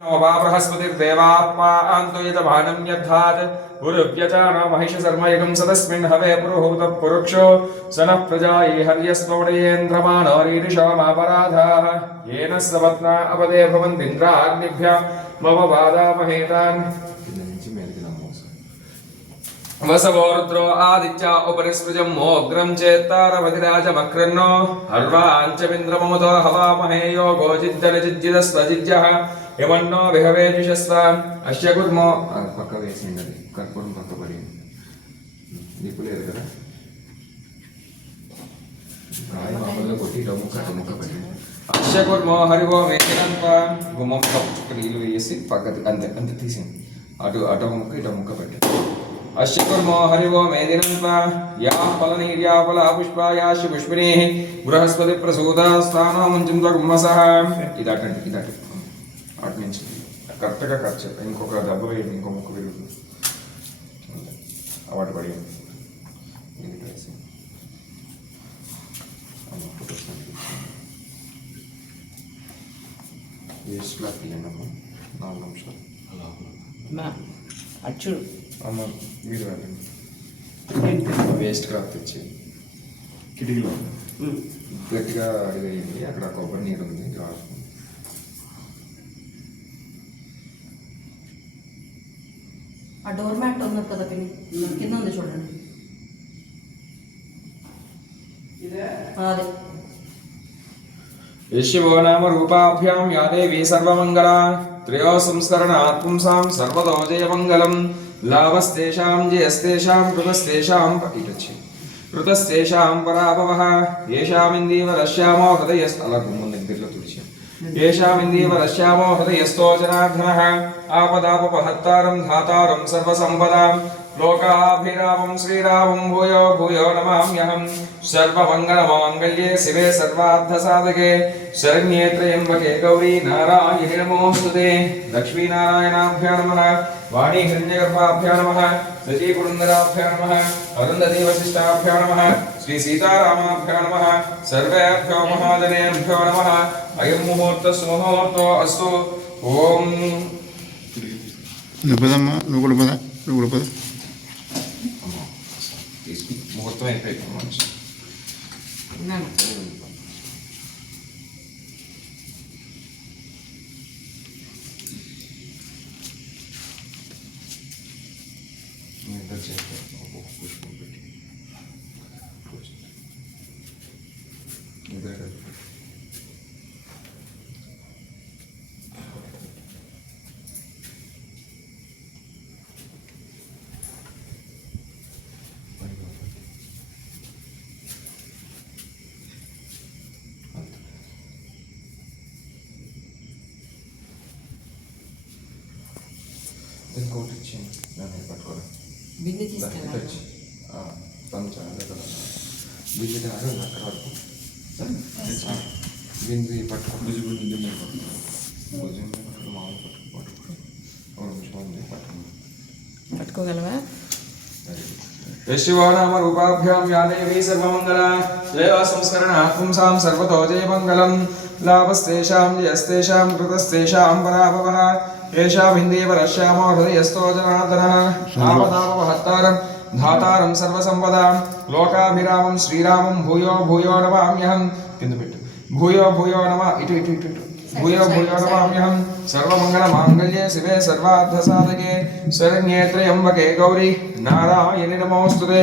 वा बृहस्पतिर्देवात्मान्तो यजमानं यद्धात् गुरुव्यचानो महिषशर्मयगं सदस्मिन् हवे पुरुहूतः पुरुक्षो स नः प्रजायै हर्यस्त्वणयेन्द्रमानोरीरिषोमापराधाः येन सपत्ना अपदे भवन्तीन्द्राग्निभ्यः मम वादामहेतान् वसवो रुद्रो आदित्या उपरिस्पृजं मोग्रं चेत्तारमतिराजमक्रन्नो हर्वाञ्चमिन्द्रममुतो हवामहे योगो जिद्दनजिद्जिदस्वजिद्यः यमन्नो विहवेजुषस्व अस्य कुर्मो पक्क वेसिंडది कर्पूरं पक्क पడి దీపులేదు కదా గాయ మామూలుగా కొట్టి టముక్క పడి అस्य కుర్మో హరివో వేసినంత గుమ్మం పక్క నీళ్ళు వేసి పక్కది అంతే తీసింది అటు ముక్క ఇటు ముక్క పెట్టి अस्य कुर्मो हरिवो मेदिनन्त्वा या फलनीर्या फला पुष्पायाश्च पुष्पिणीः बृहस्पति प्रसूता स्थानो मुञ्चिं त्वगुम्मसः इदाटंడి అటు నుంచి కరెక్ట్గా కట్ చేయండి ఇంకొక దెబ్బ వేయండి ఇంకో ముక్క విరుగుతుంది అవాటు పడి వేస్ట్ క్లాత్ తీయండి అమ్మ 4 నిమిషాలు అచ్చు అమ్మ మీరు వెళ్ళండి వేస్ట్ క్లాత్ తెచ్చి కిటికీలో గట్టిగా అడిగేయండి అక్కడ కొబ్బరి నీరు ఉంది ఆ డోర్ మ్యాట్ ఉన్నది కదా కింద ఉంది చూడండి అదే यशिवो नाम रूपाभ्यां या देवी सर्वमङ्गला त्रयो संस्करणात् पुंसां सर्वतो जयमङ्गलं लाभस्तेषां जयस्तेषां कृतस्तेषां पराभवः येषामिन्दीवरश्यामो हृदयस्थो जनार्दनः आपदापहत्तारं धातारं सर्वसम्पदां लोकाभिरामं श्रीरामं भूयो भूयो नमाम्यहं सर्वमङ्गलमाङ्गल्ये शिवे सर्वार्थसाधके शरण्ये त्र्यम्बके गौरी नारायणे नमोऽस्तुते लक्ष्मीनारायणाभ्यां नमः वाणी हिरण्यगर्भाभ्यां नमः सजीपुरन्दराभ्यां नमः अरुन्धती वसिष्ठाभ्यां नमः श्री सीतारामाभ्यां नमः सर्वेभ्यो महाजनेभ्यो नमः अयं मुहूर्तः सुमुहूर्तो अस्तु ओम నువ్వుదమ్మా నువ్వు కూడా పద ముహూర్తం అయిపోయింది మనిషి పుష్పం పెట్టి ఇంకోటి ఇచ్చింది దాన్ని పట్టుకోవాలి బిల్లు తీసుకెళ్ళాలి బిల్లు అక్కడ వరకు బిందు పట్టుకో భుజం మామూలు పట్టుకోగలవా यशिवो नाम रूपाभ्यां या देवी सर्वमङ्गला त्रयो संस्करणात् पुंसां सर्वतो जयमङ्गलं लाभस्तेषां जयस्तेषां कृतस्तेषां पराभवः येषामिन्दीवरश्यामो हृदयस्थो जनार्दनः आपदापहत्तारं धातारं सर्वसम्पदां लोकाभिरामं श्रीरामं भूयो भूयो नमाम्यहं भूयो भूयो नमः इटु भूयो भूयो नमाम्यहं सर्वमङ्गलमाङ्गल्ये शिवे सर्वार्थसाधके शरण्ये त्र्यम्बके गौरी नारायणे नमोऽस्तुते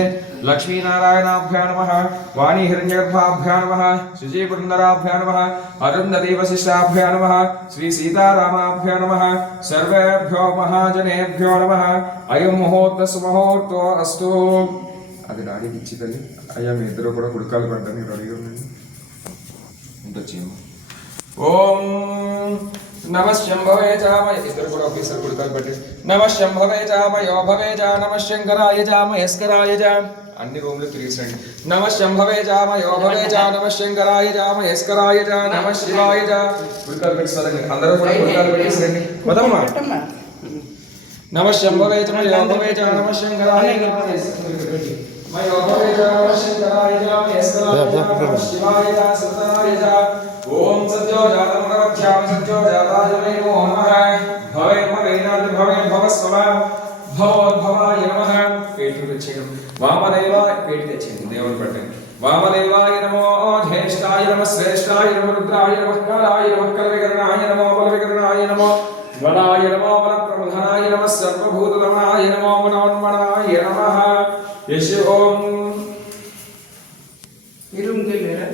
लक्ष्मीनारायणाभ्यां नमः वाणी हिरण्यगर्भाभ्यां नमः शुचिपुरन्दराभ्यां नमः अरुन्धती वसिष्ठाभ्यां नमः श्री सीतारामाभ्यां नमः सर्वेभ्यो महाजनेभ्यो नमः अयं मुहूर्तः सुमुहूर्तो अस्तु అది డాడీకి ఇచ్చి తల్లి అయ్యా మీ ఇద్దరు కూడా కుడుకాలు పడ్డాను మీరు అడిగి ఉండండి ఇంకొచ్చేయమ్మ ఓం नमः शंभवे चामय इधर को ऑफिसर कुड़कल बैठे नमः शंभवे चामयो भवे चा नमः शंकराय चामयस्कराय चा अन्य रूम में तिरिగి రండి नमः शंभवे चामयो भवे चा नमः शंकराय चामयस्कराय चा नमः शिवाय चा कुड़कल बैठे అందరూ కూడా కుड़कल बैठे రండి వదమ్మా नमः शंभवे चामयो भवे चा नमः शंकराय मयो भवे चा नमः शंकराय चामयस्कराय चा नमः शिवाय चा सदाय चा ओम सत्यो जातमनवध्याम सत्यो जाताय नमो नमः స్వభ భవోద్భవాయ నమః పేటు తెచ్చేయడం వామదేవాయ పేటు తెచ్చేయండి దేవుని పెట్టండి వామదేవాయ నమో జ్యేష్ఠాయ నమః శ్రేష్ఠాయ నమః రుద్రాయ నమః కాలాయ నమః కలవికరణాయ నమో బలవికరణాయ నమో వరాయ నమో బలప్రమథనాయ నమః సర్వభూతధనాయ నమో మనోన్మనాయ నమః యశ్ ఓం ఈ రూమ్కి వెళ్ళారా